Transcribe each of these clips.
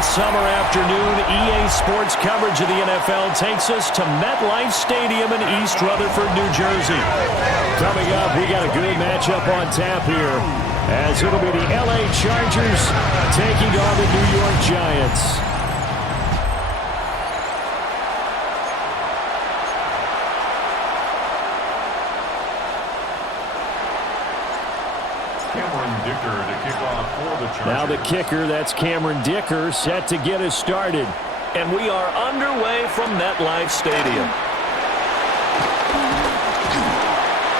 bright summer afternoon. EA Sports coverage of the NFL takes us to MetLife Stadium in East Rutherford, New Jersey. Coming up, we got a good matchup on tap here, as it'll be the LA Chargers taking on the New York Giants. Now the kicker, that's Cameron Dicker, set to get us started. And we are underway from MetLife Stadium.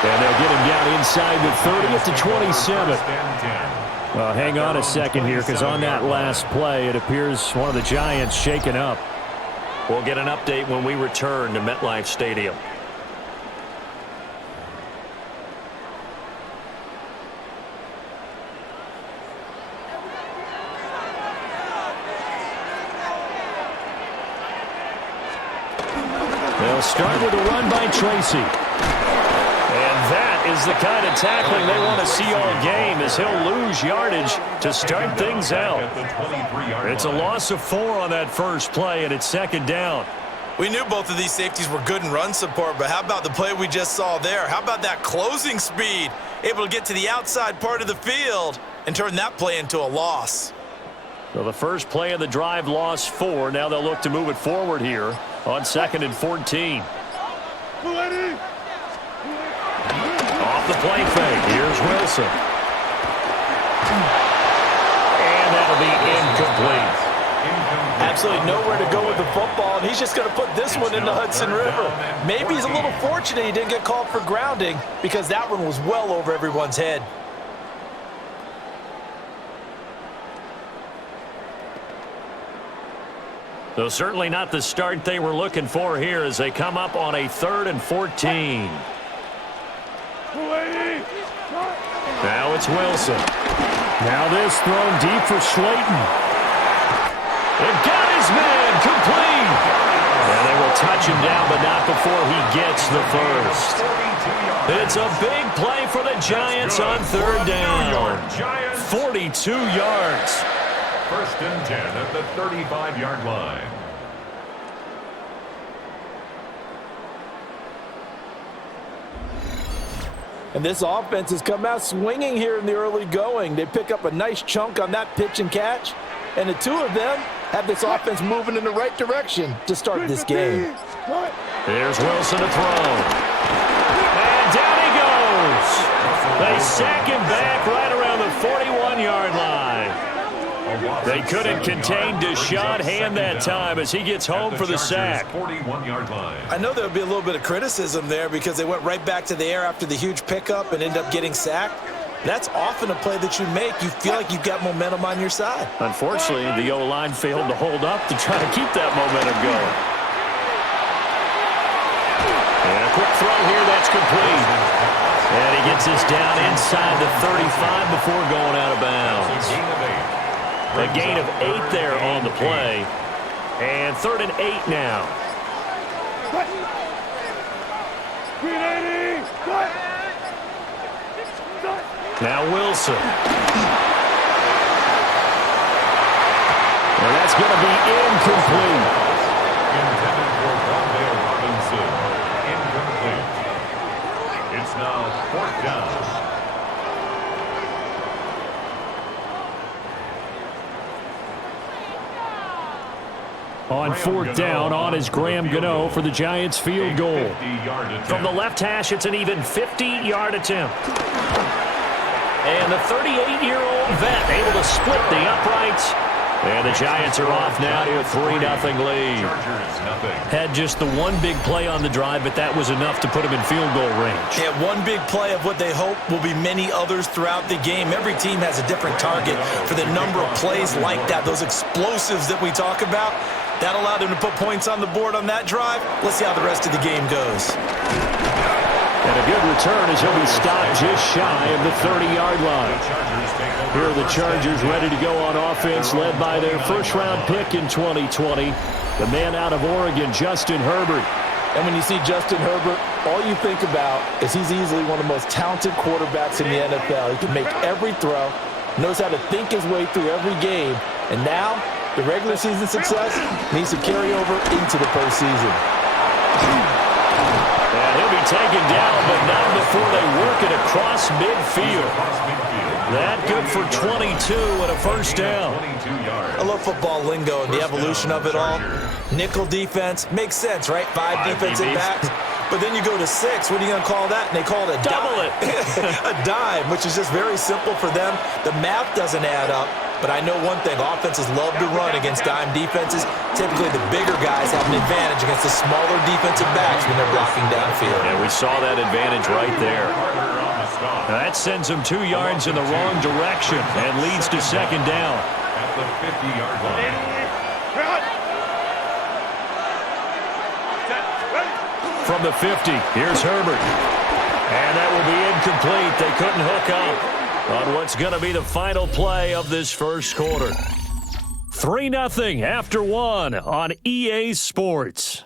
And they'll get him down inside the 30 at the 27. Well, hang on a second here, because on that last play, it appears one of the Giants shaken up. We'll get an update when we return to MetLife Stadium. They'll start with a run by Tracy. And that is the kind of tackling they want to see all game, as he'll lose yardage to start things out. It's a loss of 4 on that first play, and it's second down. We knew both of these safeties were good in run support, but how about the play we just saw there? How about that closing speed? Able to get to the outside part of the field and turn that play into a loss. So the first play of the drive lost 4. Now they'll look to move it forward here on 2nd and 14. Off the play fake. Here's Wilson. And that'll be incomplete. Absolutely nowhere to go with the football, and he's just going to put this one in the Hudson River. Maybe he's a little fortunate he didn't get called for grounding, because that one was well over everyone's head. So certainly not the start they were looking for here as they come up on a 3rd and 14. Now it's Wilson. Now this thrown deep for Slayton. It got his man complete. And they will touch him down, but not before he gets the first. It's a big play for the Giants on 3rd down. 42 yards. 1st and 10 at the 35-yard line. And this offense has come out swinging here in the early going. They pick up a nice chunk on that pitch and catch, and the two of them have this offense moving in the right direction to start this game. There's Wilson to throw. And down he goes. They sack him back right around the 41-yard line. They couldn't contain Deshaun Hand that time as he gets home for the sack. I know there would be a little bit of criticism there because they went right back to the air after the huge pickup and ended up getting sacked. That's often a play that you make. You feel like you've got momentum on your side. Unfortunately, the O-line failed to hold up to try to keep that momentum going. And a quick throw here, that's complete. And he gets this down inside the 35 before going out of bounds. A gain of 8 there on the play. And 3rd and 8 now. Now Wilson. And that's going to be incomplete. Intended for Wandale Robinson. Incomplete. It's now 4th down. On 4th down, on is Graham Gano for the Giants field goal. From the left hash, it's an even 50-yard attempt. And the 38-year-old vet able to split the uprights. And the Giants are off now to a 3-0 lead. Had just the one big play on the drive, but that was enough to put him in field goal range. Yeah, one big play of what they hope will be many others throughout the game. Every team has a different target for the number of plays like that, those explosives that we talk about. That allowed him to put points on the board on that drive. Let's see how the rest of the game goes. And a good return as he'll be stopped just shy of the 30-yard line. Here are the Chargers ready to go on offense, led by their first-round pick in 2020, the man out of Oregon, Justin Herbert. And when you see Justin Herbert, all you think about is he's easily one of the most talented quarterbacks in the NFL. He can make every throw, knows how to think his way through every game, and now The regular season success needs to carry over into the postseason. And he'll be taken down, but not before they work it across midfield. That good for 22 and a first down. I love football lingo and the evolution of it all. Nickel defense makes sense, right? 5 defensive backs. But then you go to 6. What are you going to call that? And they call it a double dime. A dime, which is just very simple for them. The math doesn't add up. But I know one thing, offenses love to run against dime defenses. Typically, the bigger guys have an advantage against the smaller defensive backs when they're blocking downfield. And we saw that advantage right there. That sends them 2 yards in the wrong direction and leads to second down. At the 50-yard line. From the 50, here's Herbert. And that will be incomplete. They couldn't hook up on what's going to be the final play of this first quarter. 3-0 after 1 on EA Sports.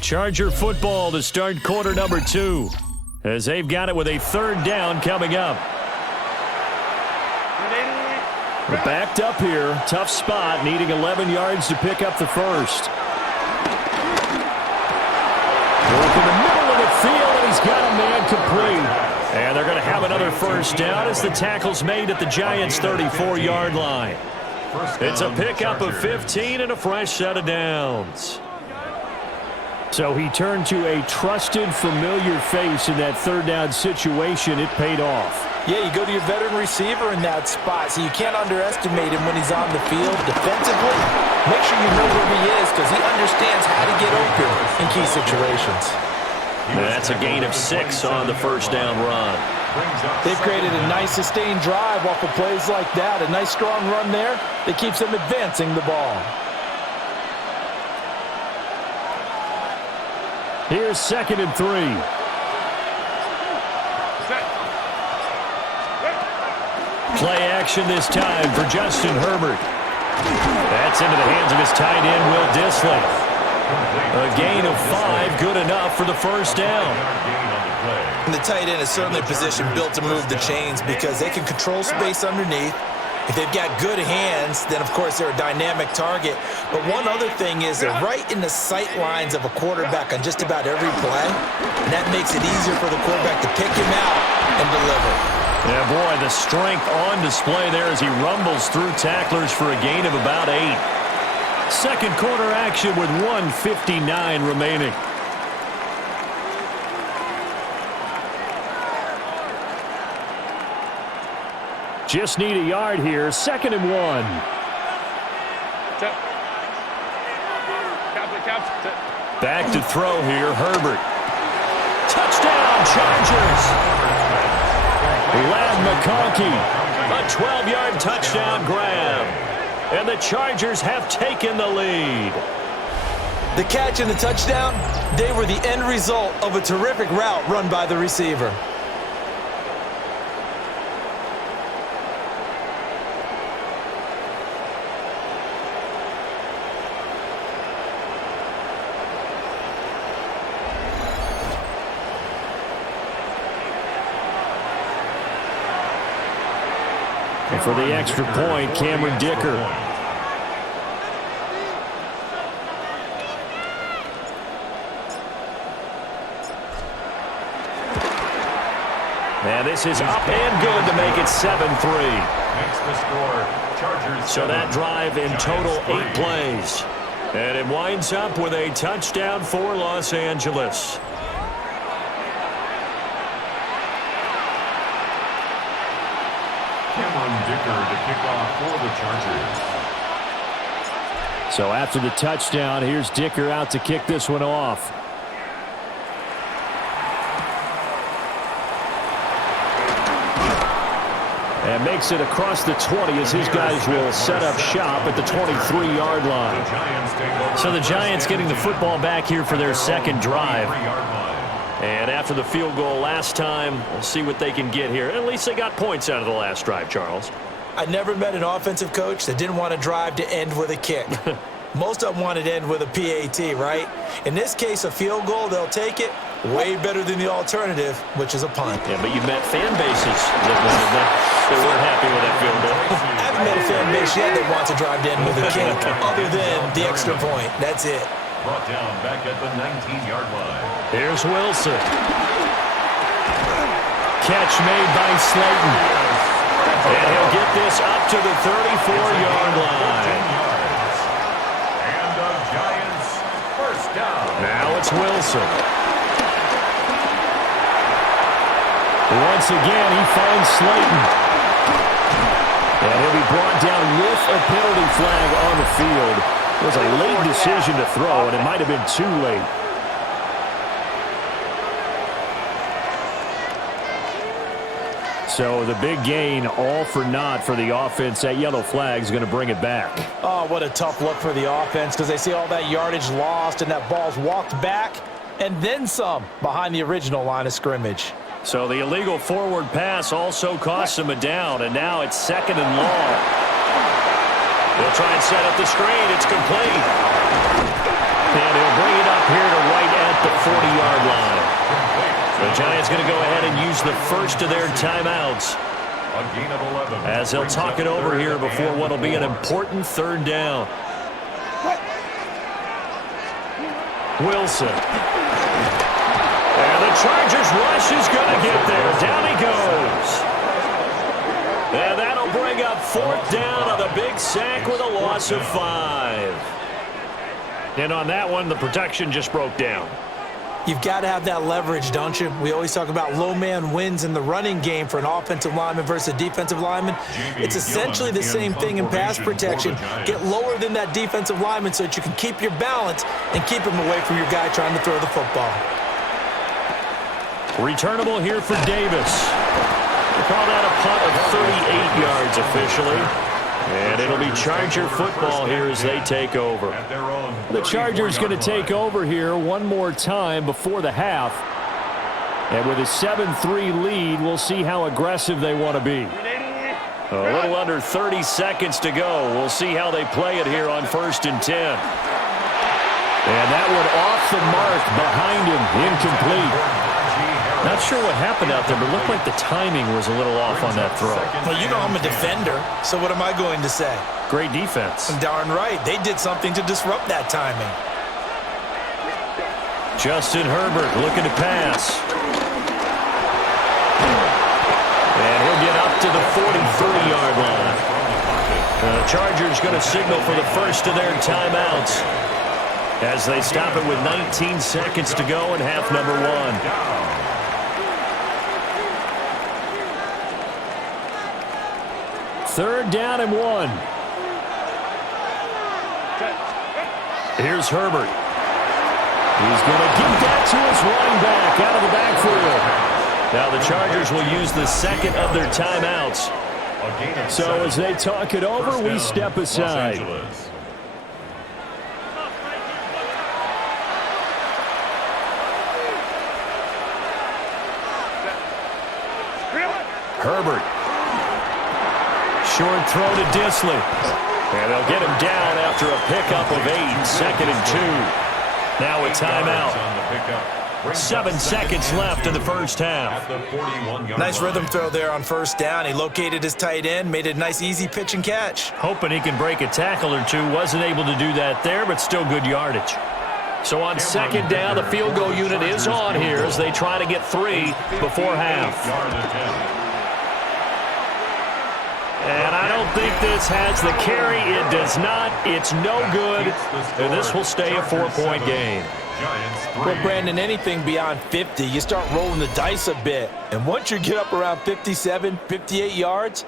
Charger football to start quarter number 2, as they've got it with a third down coming up. We're backed up here. Tough spot, needing 11 yards to pick up the first. Work in the middle of the field, and he's got a man complete. And they're going to have another first down as the tackle's made at the Giants' 34-yard line. It's a pickup of 15 and a fresh set of downs. So he turned to a trusted, familiar face in that third down situation. It paid off. Yeah, you go to your veteran receiver in that spot, so you can't underestimate him when he's on the field defensively. Make sure you know where he is because he understands how to get open in key situations. That's a gain of 6 on the first down run. They've created a nice sustained drive off of plays like that. A nice strong run there that keeps them advancing the ball. Here's 2nd and 3. Play action this time for Justin Herbert. That's into the hands of his tight end, Will Dissly. A gain of 5, good enough for the first down. And the tight end is certainly a position built to move the chains because they can control space underneath. If they've got good hands, then, of course, they're a dynamic target. But one other thing is they're right in the sight lines of a quarterback on just about every play. And that makes it easier for the quarterback to pick him out and deliver. Yeah, boy, the strength on display there as he rumbles through tacklers for a gain of about 8. Second quarter action with 1:59 remaining. Just need a yard here. 2nd and 1. Back to throw here, Herbert. Touchdown, Chargers. Ladd McConkey, a 12-yard touchdown grab. And the Chargers have taken the lead. The catch and the touchdown, they were the end result of a terrific route run by the receiver. And for the extra point, Cameron Dicker. And this is up and good to make it 7-3. Makes the score. Chargers. So that drive in total 8 plays. And it winds up with a touchdown for Los Angeles. Dicker to kick off for the Chargers. So after the touchdown, here's Dicker out to kick this one off. And makes it across the 20 as his guys will set up shop at the 23-yard line. So the Giants getting the football back here for their second drive. And after the field goal last time, we'll see what they can get here. At least they got points out of the last drive, Charles. I never met an offensive coach that didn't want to drive to end with a kick. Most of them want it to end with a PAT, right? In this case, a field goal, they'll take it. Way better than the alternative, which is a punt. Yeah, but you met fan bases that weren't happy with that field goal. I haven't met a fan base yet that wants to drive in with a kick other than the extra point. That's it. Brought down back at the 19-yard line. Here's Wilson. Catch made by Slayton. And he'll get this up to the 34-yard line. And the Giants first down. Now it's Wilson. Once again, he finds Slayton. And he'll be brought down with a penalty flag on the field. It was a late decision to throw, and it might have been too late. So the big gain, all for naught for the offense. That yellow flag is going to bring it back. Oh, what a tough look for the offense because they see all that yardage lost and that ball's walked back and then some behind the original line of scrimmage. So the illegal forward pass also cost him a down, and now it's 2nd and long. They'll try and set up the screen. It's complete. And he'll bring it up here to right at the 40-yard line. The Giants going to go ahead and use the first of their timeouts A gain of 11. as they'll talk it over here before what will be an important 3rd down. Wilson. And the Chargers rush is going to get there. Down he goes. And that'll bring up 4th down on the big sack with a loss of 5. And on that one, the protection just broke down. You've got to have that leverage, don't you? We always talk about low man wins in the running game for an offensive lineman versus a defensive lineman. It's essentially the same thing in pass protection. Get lower than that defensive lineman so that you can keep your balance and keep him away from your guy trying to throw the football. Returnable here for Davis. We'll call that a punt of 38 yards officially. And it'll be Charger football here as they take over. The Chargers going to take over here one more time before the half. And with a 7-3 lead, we'll see how aggressive they want to be. A little under 30 seconds to go. We'll see how they play it here on 1st and 10. And that one off the mark behind him, incomplete. Not sure what happened out there, but it looked like the timing was a little off on that throw. Well, you know I'm a defender, so what am I going to say? Great defense. Darn right. They did something to disrupt that timing. Justin Herbert looking to pass. And he'll get up to the 43-yard line. The Chargers going to signal for the first of their timeouts as they stop it with 19 seconds to go in half number 1. Third down and 1. Here's Herbert. He's going to give that to his running back out of the backfield. Now the Chargers will use the 2nd of their timeouts. So as they talk it over, we step aside. Herbert. Short throw to Disley. And they'll get him down after a pickup of 8. 2nd and 2. Now a timeout. 7 seconds left in the first half. Nice rhythm throw there on 1st down. He located his tight end, made it a nice easy pitch and catch. Hoping he can break a tackle or two. Wasn't able to do that there, but still good yardage. So on 2nd down, the field goal unit is on here as they try to get 3 before half. And I don't think this has the carry. It does not. It's no good. And this will stay a 4-point game. Well, Brandon, anything beyond 50, you start rolling the dice a bit. And once you get up around 57, 58 yards,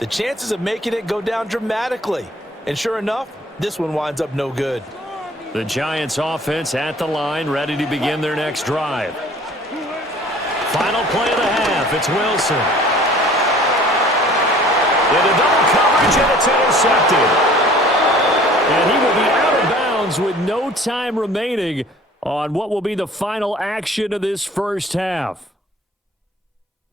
the chances of making it go down dramatically. And sure enough, this one winds up no good. The Giants offense at the line, ready to begin their next drive. Final play of the half. It's Wilson. Into double coverage, and it's intercepted. And he will be out of bounds with no time remaining on what will be the final action of this first half.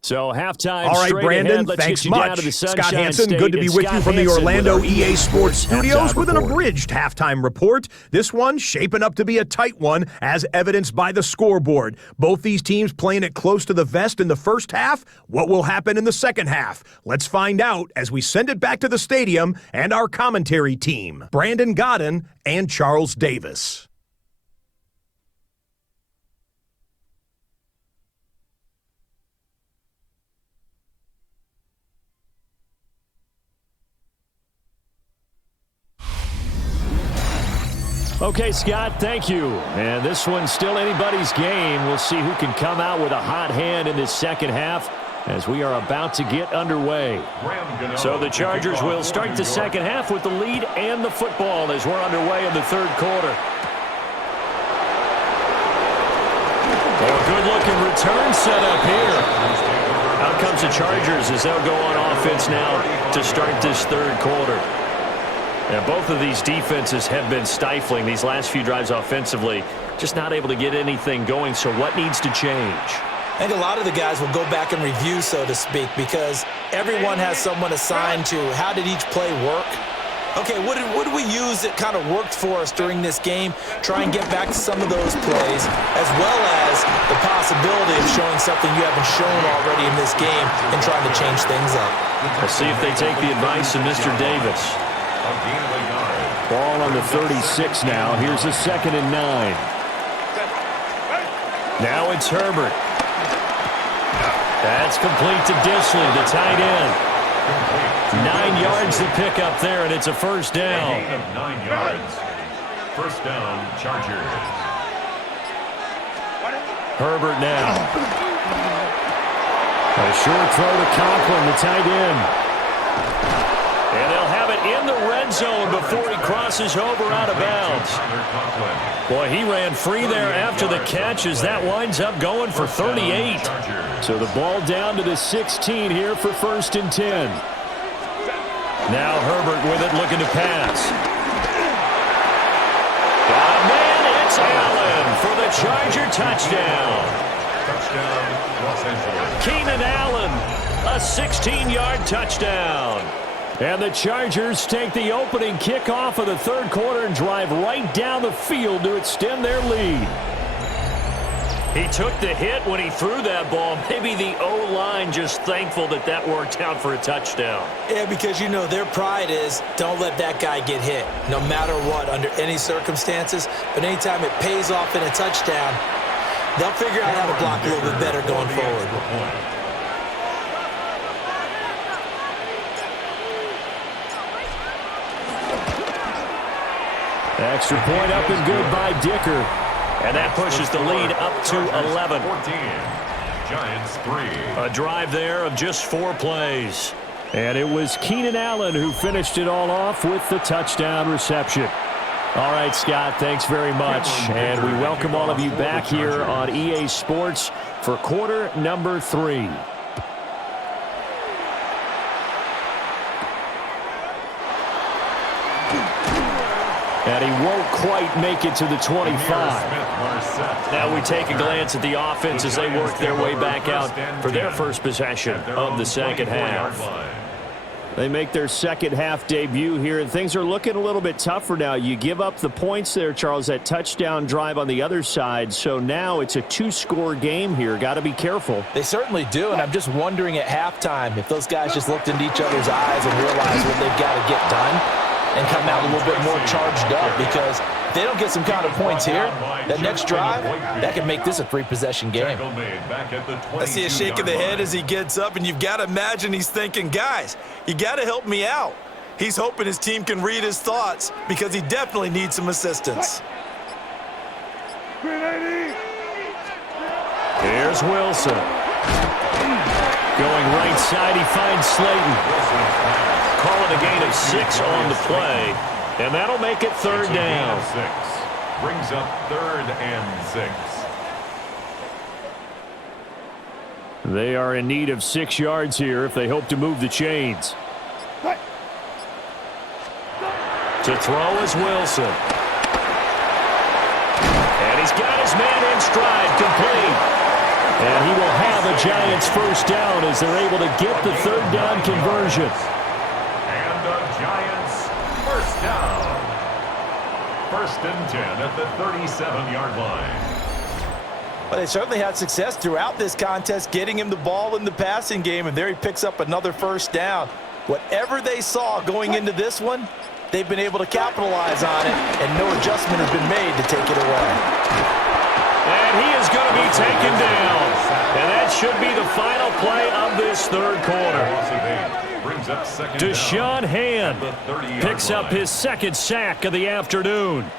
So halftime. All right, Brandon, thanks much. Scott Hanson, good to be with you from the Orlando EA Sports Studios with an abridged halftime report. This one shaping up to be a tight one, as evidenced by the scoreboard. Both these teams playing it close to the vest in the first half. What will happen in the second half? Let's find out as we send it back to the stadium and our commentary team, Brandon Godden and Charles Davis. Okay, Scott, thank you. And this one's still anybody's game. We'll see who can come out with a hot hand in this second half as we are about to get underway. So the Chargers will start the second half with the lead and the football as we're underway in the third quarter. Oh, good-looking return set up here. Out comes the Chargers as they'll go on offense now to start this third quarter. And both of these defenses have been stifling these last few drives offensively, just not able to get anything going. So what needs to change? I think a lot of the guys will go back and review, so to speak, because everyone has someone assigned to how did each play work. Okay, what did we use that kind of worked for us during this game? Try and get back to some of those plays, as well as the possibility of showing something you haven't shown already in this game and trying to change things up. Let's see if they take the advice of Mr. Davis. Ball on the 36 now. Here's a 2nd and 9. Now it's Herbert. That's complete to Disley, the tight end. 9 yards to pick up there, and it's a first down. A gain of 9 yards. First down, Chargers. Herbert now. A short throw to Conklin, the tight end. And they'll have it in the red zone before he crosses over out of bounds. Boy, he ran free there after the catch as that winds up going for 38. So the ball down to the 16 here for 1st and 10. Now Herbert with it, looking to pass. Got a man, it's Allen for the Charger touchdown. Touchdown, Los Angeles. Keenan Allen, a 16-yard touchdown. And the Chargers take the opening kickoff of the third quarter and drive right down the field to extend their lead. He took the hit when he threw that ball. Maybe the O-line just thankful that that worked out for a touchdown. Yeah, because, you know, their pride is don't let that guy get hit, no matter what, under any circumstances. But anytime it pays off in a touchdown, they'll figure out how to block a little bit better going forward. Extra point up and good by Dicker. And that pushes the lead up to 11. 14. Giants 3. A drive there of just 4 plays. And it was Keenan Allen who finished it all off with the touchdown reception. All right, Scott, thanks very much. And we welcome all of you back here on EA Sports for quarter number 3. And he won't quite make it to the 25. Now we take a glance at the offense as they work their way back out for their first possession of the second half. They make their second half debut here, and things are looking a little bit tougher now. You give up the points there, Charles, that touchdown drive on the other side. So now it's a 2-score game here. Got to be careful. They certainly do, and I'm just wondering at halftime if those guys just looked into each other's eyes and realized what they've got to get done and come out a little bit more charged up, because if they don't get some kind of points here, that next drive, that can make this a 3-possession game. I see a shake of the head as he gets up, and you've got to imagine he's thinking, guys, you got to help me out. He's hoping his team can read his thoughts because he definitely needs some assistance. Here's Wilson. Going right side, he finds Slayton. Calling a gain of 6 on the play, and that'll make it third down. 6 brings up 3rd and 6. They are in need of 6 yards here if they hope to move the chains. To throw is Wilson. And he's got his man in stride, complete. And he will have a Giants first down as they're able to get the third down conversion. And the Giants first down. 1st and 10 at the 37-yard line. Well, they certainly had success throughout this contest getting him the ball in the passing game, and there he picks up another first down. Whatever they saw going into this one, they've been able to capitalize on it, and no adjustment has been made to take it away. And he is going to be taken down. And that should be the final play of this third quarter. Deshaun Hand picks up his second sack of the afternoon.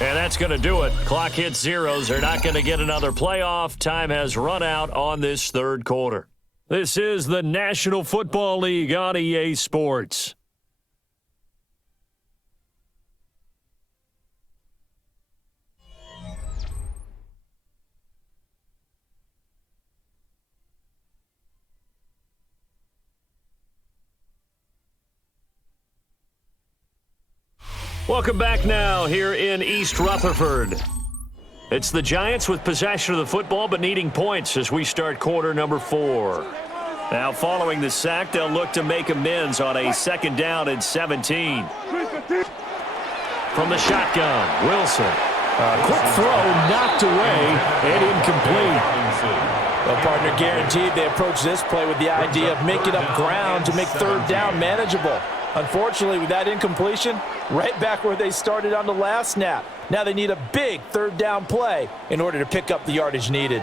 And that's going to do it. Clock hits zeros. They're not going to get another playoff. Time has run out on this third quarter. This is the National Football League on EA Sports. Welcome back now here in East Rutherford. It's the Giants with possession of the football but needing points as we start quarter number 4. Now following the sack, they'll look to make amends on a 2nd down and 17. From the shotgun, Wilson. Quick throw knocked away and incomplete. Well, partner, guaranteed they approach this play with the idea of making up ground to make third down manageable. Unfortunately, with that incompletion, right back where they started on the last snap. Now they need a big third down play in order to pick up the yardage needed.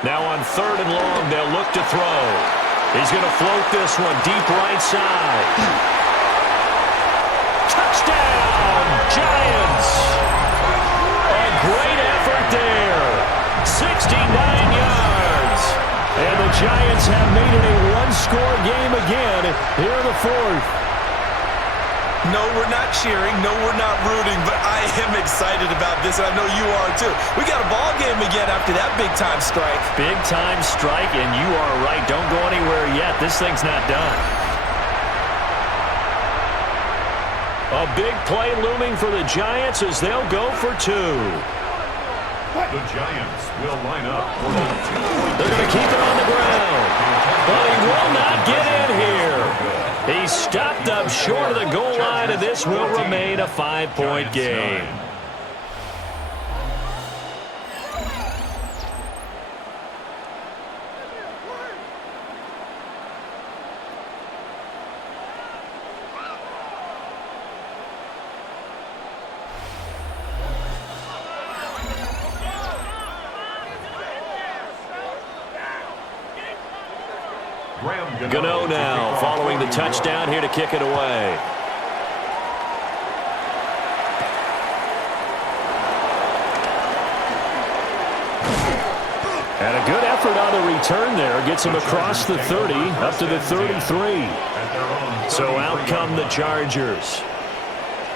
Now on 3rd and long, they'll look to throw. He's going to float this one deep right side. Touchdown, Giants! A great effort there. 69 yards. And the Giants have made it a one-score game again here in the 4th. No, we're not cheering. No, we're not rooting. But I am excited about this, and I know you are too. We got a ball game again after that big-time strike. Big-time strike, and you are right. Don't go anywhere yet. This thing's not done. A big play looming for the Giants as they'll go for 2. The Giants will line up for the 2-point. They're going to keep it on the ground. But he will not get in here. He's stopped up short of the goal line, and this will remain a 5-point game. Gano now following the touchdown here to kick it away. And a good effort on the return there. Gets him across the 30 up to the 33. So out come the Chargers.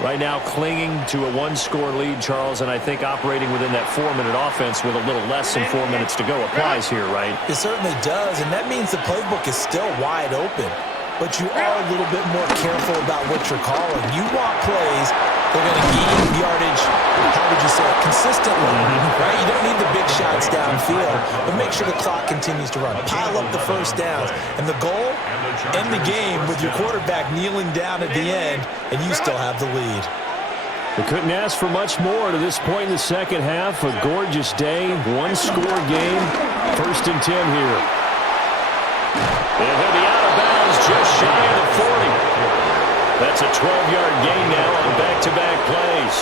Right now clinging to a one-score lead, Charles, and I think operating within that 4-minute offense with a little less than 4 minutes to go applies here, right? It certainly does, and that means the playbook is still wide open. But you are a little bit more careful about what you're calling. You want plays that are going to gain yardage, how would you say it, consistently, right? You don't need the big shots downfield, but make sure the clock continues to run. Pile up the first downs. And the goal, end the game with your quarterback kneeling down at the end, and you still have the lead. We couldn't ask for much more to this point in the second half. A gorgeous day, one-score game. 1st and 10 here. And he'll be out of bounds just shy of the 40. That's a 12-yard gain now on back-to-back plays.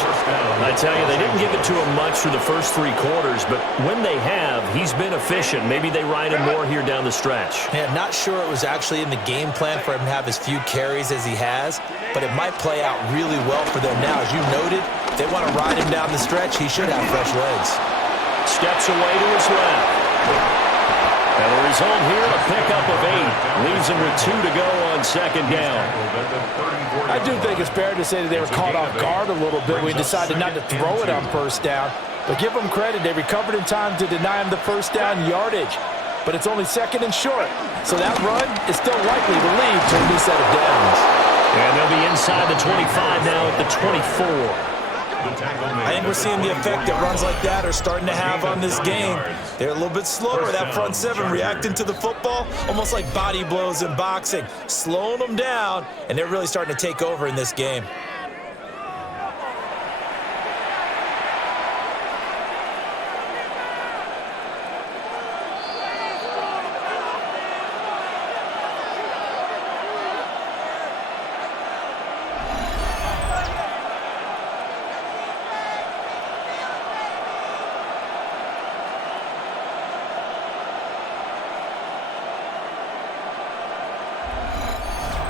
I tell you, they didn't give it to him much through the first 3 quarters, but when they have, he's been efficient. Maybe they ride him more here down the stretch. Yeah, not sure it was actually in the game plan for him to have as few carries as he has, but it might play out really well for them now. As you noted, if they want to ride him down the stretch, he should have fresh legs. Steps away to his left. And the result here, a pickup of 8. Leaves him with 2 to go on 2nd down. I do think it's fair to say that they were caught off guard a little bit when he decided not to throw it on 1st down. But give them credit, they recovered in time to deny him the 1st down yardage. But it's only 2nd and short, so that run is still likely to lead to a new set of downs. And they'll be inside the 25 now at the 24. I think we're seeing the effect that runs like that are starting to have on this game. They're a little bit slower, that front seven, reacting to the football, almost like body blows in boxing, slowing them down, and they're really starting to take over in this game.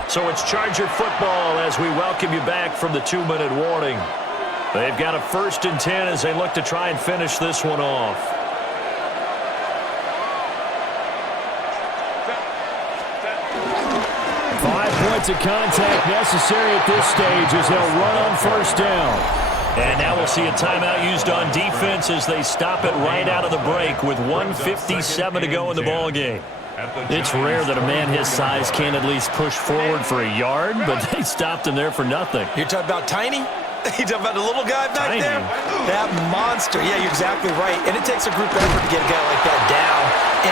So it's Charger football as we welcome you back from the 2-minute warning. They've got a 1st and 10 as they look to try and finish this one off. Five points of contact necessary at this stage as they'll run on 1st down. And now we'll see a timeout used on defense as they stop it right out of the break with 1:57 to go in the ballgame. It's rare that a man his size can't at least push forward for a yard, but they stopped him there for nothing. You're talking about Tiny? You're talking about the little guy back Tiny. there? That monster. Yeah, you're exactly right. And it takes a group effort to get a guy like that down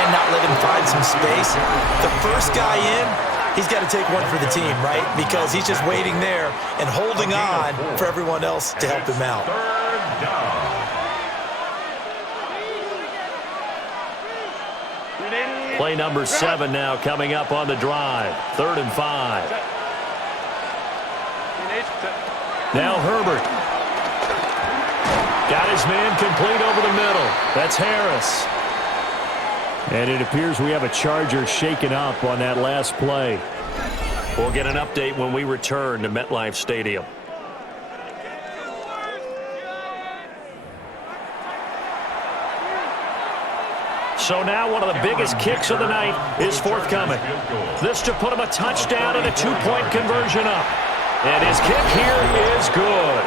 and not let him find some space. The first guy in, he's got to take one for the team, right? Because he's just waiting there and holding on for everyone else to help him out. 3rd down. Play number 7 now coming up on the drive. 3rd and 5. Now Herbert. Got his man complete over the middle. That's Harris. And it appears we have a Charger shaken up on that last play. We'll get an update when we return to MetLife Stadium. So now one of the biggest kicks of the night is forthcoming. This to put him a touchdown and a 2-point conversion up. And his kick here is good.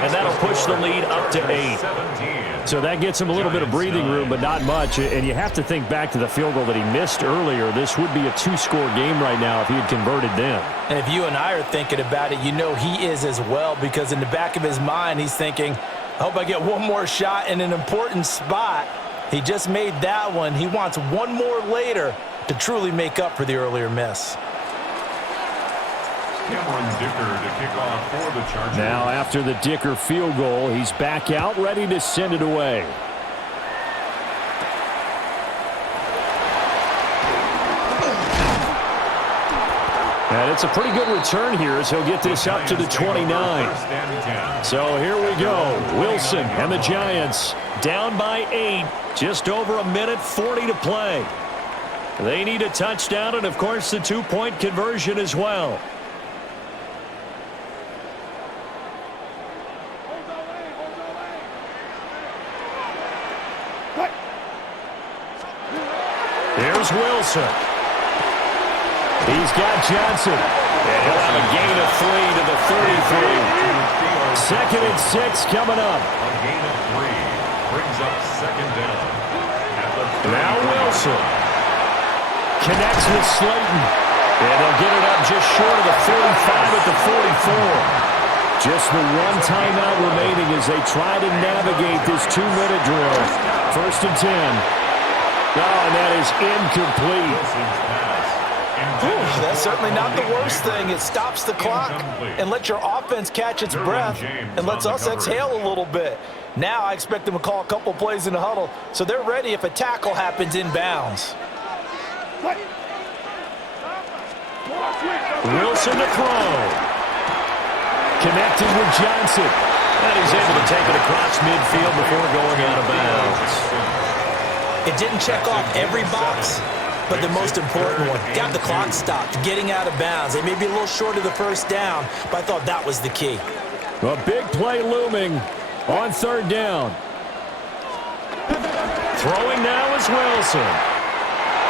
And that'll push the lead up to 8. So that gets him a little bit of breathing room, but not much. And you have to think back to the field goal that he missed earlier. This would be a 2-score game right now if he had converted then. And if you and I are thinking about it, you know he is as well, because in the back of his mind, he's thinking, I hope I get one more shot in an important spot. He just made that one. He wants one more later to truly make up for the earlier miss. Dicker to kick off for the Chargers. Now after the Dicker field goal, he's back out ready to send it away. And it's a pretty good return here as he'll get this up to the 29. So here we go. Wilson and the Giants down by 8. Just over 1:40 to play. They need a touchdown and, of course, the 2-point conversion as well. Here's Wilson. He's got Johnson. And he'll have a gain of 3 to the 33. 2nd and 6 coming up. A gain of 3 brings up 2nd down. Now Wilson connects with Slayton. And they'll get it up just short of the 45 at the 44. Just the one timeout remaining as they try to navigate this 2-minute drill. 1st and 10. Oh, and that is incomplete. That's certainly not the worst thing. It stops the clock and lets your offense catch its breath and lets us exhale a little bit. Now I expect them to call a couple plays in the huddle so they're ready if a tackle happens inbounds. Wilson to throw. Connected with Johnson. And he's able to take it across midfield before going out of bounds. It didn't check off every box, but the most important one. Got the clock stopped, getting out of bounds. They may be a little short of the 1st down, but I thought that was the key. A big play looming on 3rd down. Throwing now is Wilson.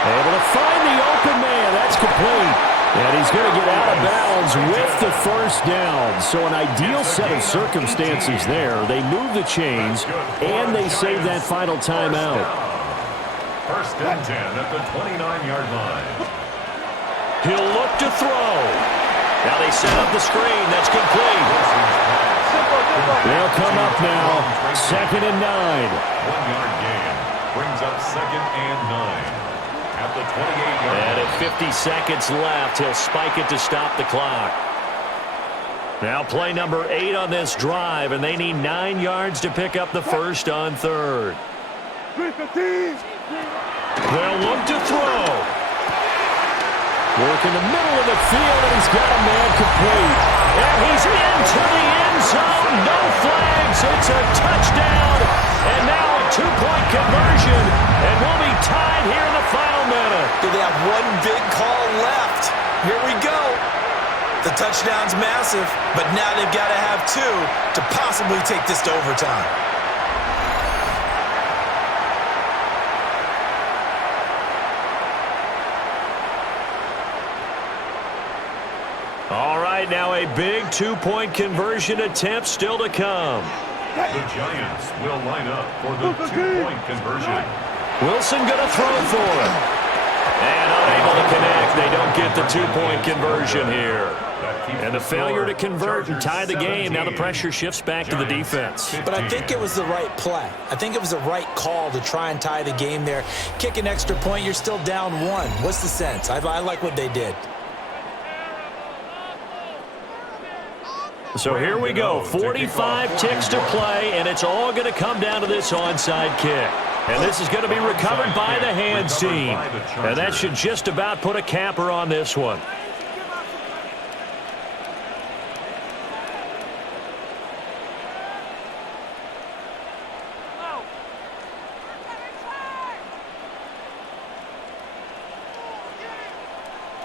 Able to find the open man. That's complete. And he's going to get out of bounds with the 1st down. So an ideal set of circumstances there. They move the chains, and they save that final timeout. 1st and 10 at the 29-yard line. He'll look to throw. Now they set up the screen. That's complete. They'll come up now. 2nd and 9. 1-yard gain. Brings up 2nd and 9. At the 28-yard line. And at 50 seconds left, he'll spike it to stop the clock. Now play number 8 on this drive, and they need 9 yards to pick up the first on 3rd. They'll look to throw. Work in the middle of the field, and he's got a man complete. And he's into the end zone. No flags. It's a touchdown. And now a 2-point conversion. And we'll be tied here in the final minute. They have one big call left. Here we go. The touchdown's massive, but now they've got to have 2 to possibly take this to overtime. All right, now a big 2-point conversion attempt still to come. The Giants will line up for the 2-point conversion. Wilson going to throw for it. And unable to connect. They don't get the 2-point conversion here. And the failure to convert and tie the game. Now the pressure shifts back to the defense. But I think it was the right play. I think it was the right call to try and tie the game there. Kick an extra point, you're still down 1. What's the sense? I like what they did. So here we go. 45 ticks to play, and it's all going to come down to this onside kick. And this is going to be recovered by the hands team. And that should just about put a capper on this one.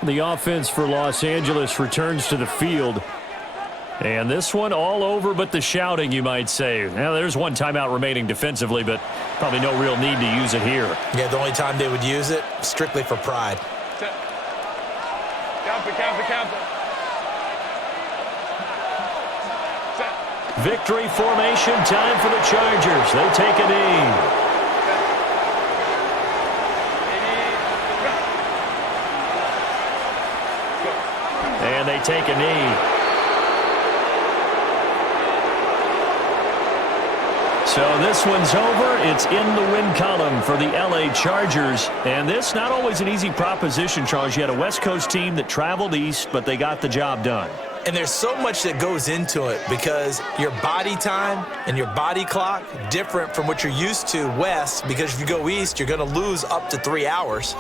The offense for Los Angeles returns to the field. And this one all over but the shouting, you might say. Now, there's one timeout remaining defensively, but probably no real need to use it here. Yeah, the only time they would use it, strictly for pride. Victory formation time for the Chargers. They take a knee. And they take a knee. So this one's over. It's in the win column for the LA Chargers. And this not always an easy proposition, Charles. You had a West Coast team that traveled east, but they got the job done. And there's so much that goes into it because your body time and your body clock different from what you're used to west, because if you go east, you're going to lose up to 3 hours.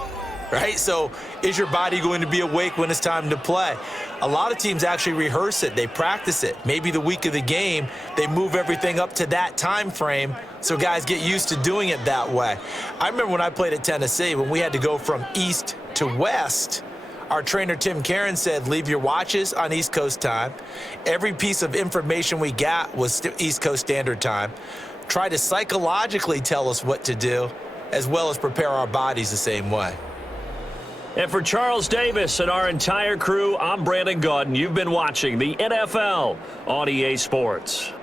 Right? So is your body going to be awake when it's time to play? A lot of teams actually rehearse it. They practice it. Maybe the week of the game, they move everything up to that time frame so guys get used to doing it that way. I remember when I played at Tennessee, when we had to go from east to west, our trainer, Tim Karen, said, leave your watches on East Coast time. Every piece of information we got was East Coast Standard Time. Try to psychologically tell us what to do, as well as prepare our bodies the same way. And for Charles Davis and our entire crew, I'm Brandon Gaudin. You've been watching the NFL on EA Sports.